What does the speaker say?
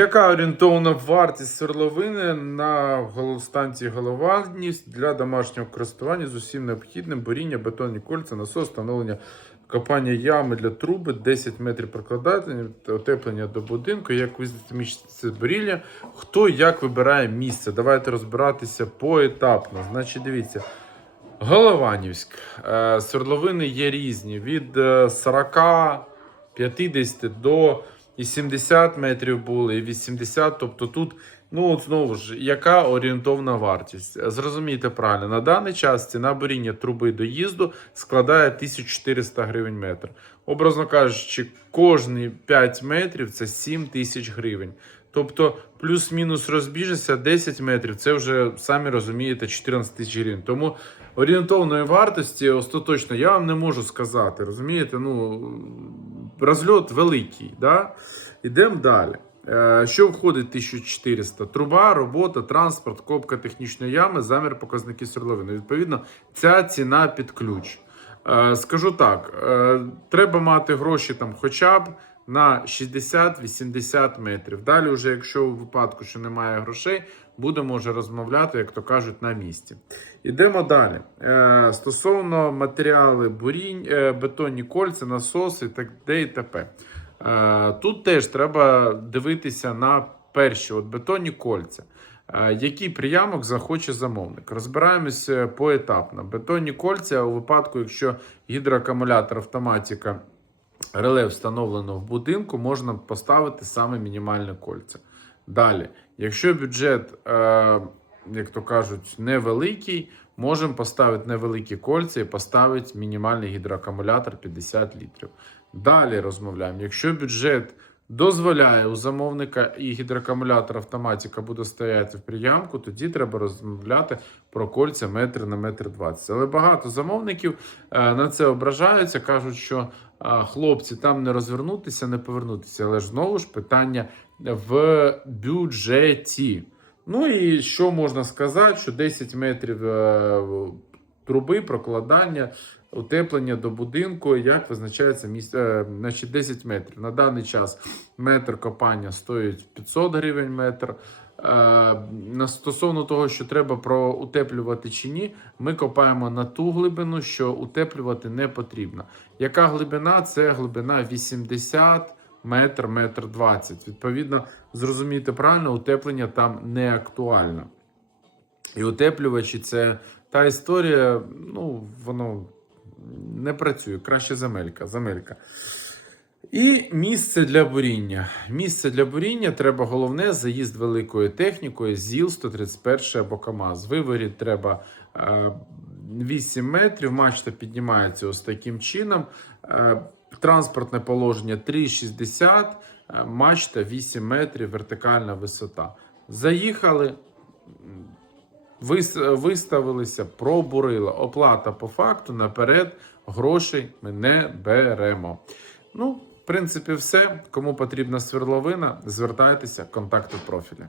Яка орієнтовна вартість свердловини на станції Голованність для домашнього користування з усім необхідним буріння, бетонні кольця, насос, встановлення копання ями для труби, 10 метрів прокладання, та утеплення до будинку, як визнати місце буріння, хто як вибирає місце. Давайте розбиратися поетапно. Значить, дивіться. Голованівськ. Е, Свердловини є різні від е, 40, 50 до і 70 метрів були, і 80. Тобто тут, ну от знову ж, яка орієнтовна вартість? Зрозумійте правильно, на даний час ціна буріння труби доїзду складає 1400 гривень метр. Образно кажучи, кожні 5 метрів це 7 тисяч гривень. Тобто плюс-мінус розбіжися 10 метрів, це вже самі розумієте 14 тисяч гривень. Тому орієнтовної вартості остаточно я вам не можу сказати. Розумієте? Ну розльот великий. Да? Ідемо далі. Е, Що входить в 1400? Труба, робота, транспорт, копка технічної ями, замір показники свердловини. Відповідно, ця ціна під ключ. Е, Скажу так: е, треба мати гроші там хоча б на 60-80 метрів. Далі, вже якщо у випадку, що немає грошей, будемо вже розмовляти, як то кажуть, на місці. Ідемо далі. Е, Стосовно матеріали бурінь, е, бетонні кольця, насоси, так де і т.п. Е, Тут теж треба дивитися на перші от бетонні кольця. Е, Який приямок захоче замовник? Розбираємося поетапно. Бетонні кольця у випадку, якщо гідроакумулятор автоматика реле встановлено в будинку, можна поставити саме мінімальне кольця. Далі, якщо бюджет, е, як то кажуть, невеликий, можемо поставити невеликі кольця і поставити мінімальний гідроакумулятор 50 літрів. Далі розмовляємо. Якщо бюджет дозволяє у замовника і гідроакумулятор автоматика буде стояти в приямку, тоді треба розмовляти про кольця метр на метр 20. Але багато замовників е, на це ображаються, кажуть, що е, хлопці там не розвернутися, не повернутися. Але ж знову ж питання в бюджеті. Ну і що можна сказати, що 10 метрів е, труби, прокладання, утеплення до будинку, як визначається місце, е, значить 10 метрів. На даний час метр копання стоїть 500 гривень метр. Е, стосовно того, що треба проутеплювати чи ні, ми копаємо на ту глибину, що утеплювати не потрібно. Яка глибина? Це глибина 80 метр, метр 20. Відповідно, зрозумійте правильно, утеплення там не актуально. І утеплювачі це та історія, ну, воно не працює. Краще замелька. замелька. І місце для буріння. Місце для буріння треба головне заїзд великою технікою, ЗІЛ 131 або КАМАЗ. Виворіт треба е, 8 метрів, мачта піднімається ось таким чином. Е, транспортне положення 3,60, е, мачта 8 метрів, вертикальна висота. Заїхали, виставилися, пробурила. Оплата по факту наперед грошей ми не беремо. Ну, в принципі, все. Кому потрібна свердловина, звертайтеся, контакти в профілі.